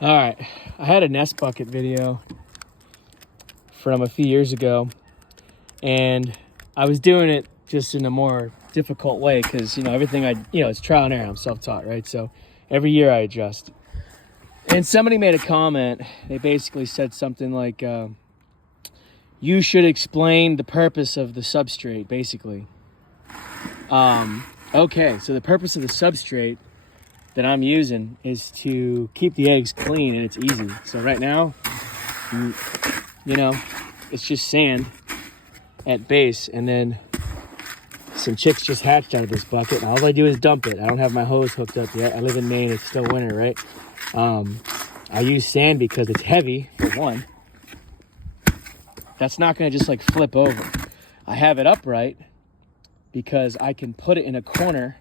All right, I had a nest bucket video from a few years ago, and I was doing it just in a more difficult way because, everything it's trial and error. I'm self-taught, right? So every year I adjust. And somebody made a comment. They basically said something like, you should explain the purpose of the substrate, basically. Okay, so the purpose of the substrate that I'm using is to keep the eggs clean, and it's easy. So right now, it's just sand at base, and then some chicks just hatched out of this bucket, and all I do is dump it. I don't have my hose hooked up yet. I live in Maine, it's still winter, right? I use sand because it's heavy, for one. That's not gonna just like flip over. I have it upright because I can put it in a corner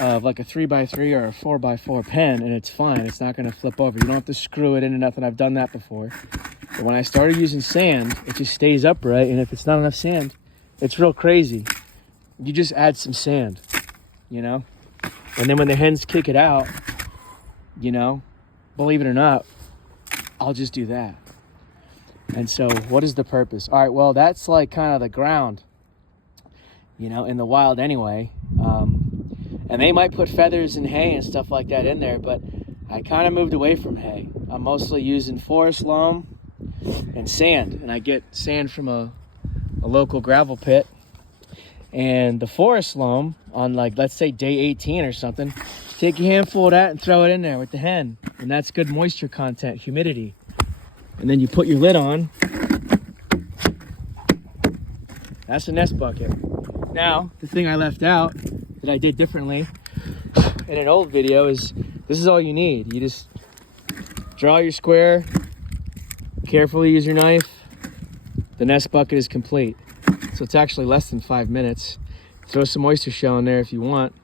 of like a 3x3 or a 4x4 pen, and it's fine. It's not going to flip over. You don't have to screw it in or nothing. I've done that before. But when I started using sand, it just stays upright, and if it's not enough sand, it's real crazy. You just add some sand, and then when the hens kick it out, believe it or not, I'll just do that. And so what is the purpose? All right, well, that's like kind of the ground, in the wild anyway. And they might put feathers and hay and stuff like that in there, but I kind of moved away from hay. I'm mostly using forest loam and sand, and I get sand from a local gravel pit. And the forest loam on, like, let's say day 18 or something, take a handful of that and throw it in there with the hen, and that's good moisture content, humidity. And then you put your lid on. That's a nest bucket. Now, the thing I left out that I did differently in an old video is this is all you need. You just draw your square, carefully use your knife. The nest bucket is complete. So it's actually less than 5 minutes. Throw some oyster shell in there if you want,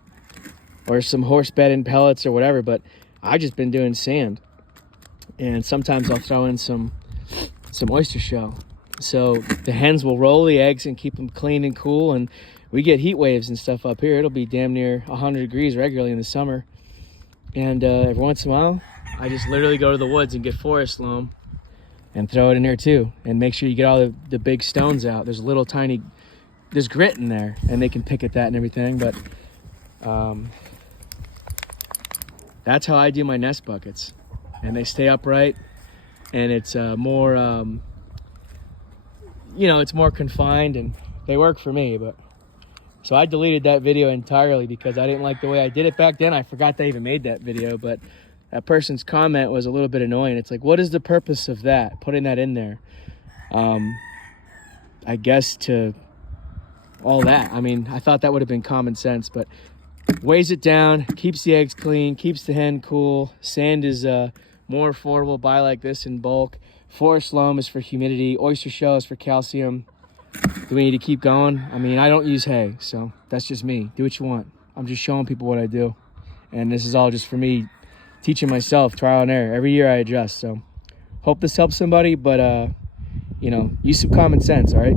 or some horse bedding pellets or whatever, but I've just been doing sand. And sometimes I'll throw in some oyster shell. So the hens will roll the eggs and keep them clean and cool, and we get heat waves and stuff up here. It'll be damn near 100 degrees regularly in the summer. And every once in a while, I just literally go to the woods and get forest loam and throw it in there too. And make sure you get all the big stones out. There's there's grit in there, and they can pick at that and everything. But that's how I do my nest buckets. And they stay upright, and it's more, it's more confined, and they work for me. But so I deleted that video entirely because I didn't like the way I did it back then. I forgot they even made that video, but that person's comment was a little bit annoying. It's like, what is the purpose of that, putting that in there? I guess to all that. I mean, I thought that would have been common sense, but weighs it down, keeps the eggs clean, keeps the hen cool. Sand is more affordable, buy like this in bulk. Forest loam is for humidity. Oyster shell is for calcium. Do we need to keep going? I mean, I don't use hay, so that's just me. Do what you want. I'm just showing people what I do. And this is all just for me teaching myself, trial and error. Every year I adjust, so hope this helps somebody, but, use some common sense, all right?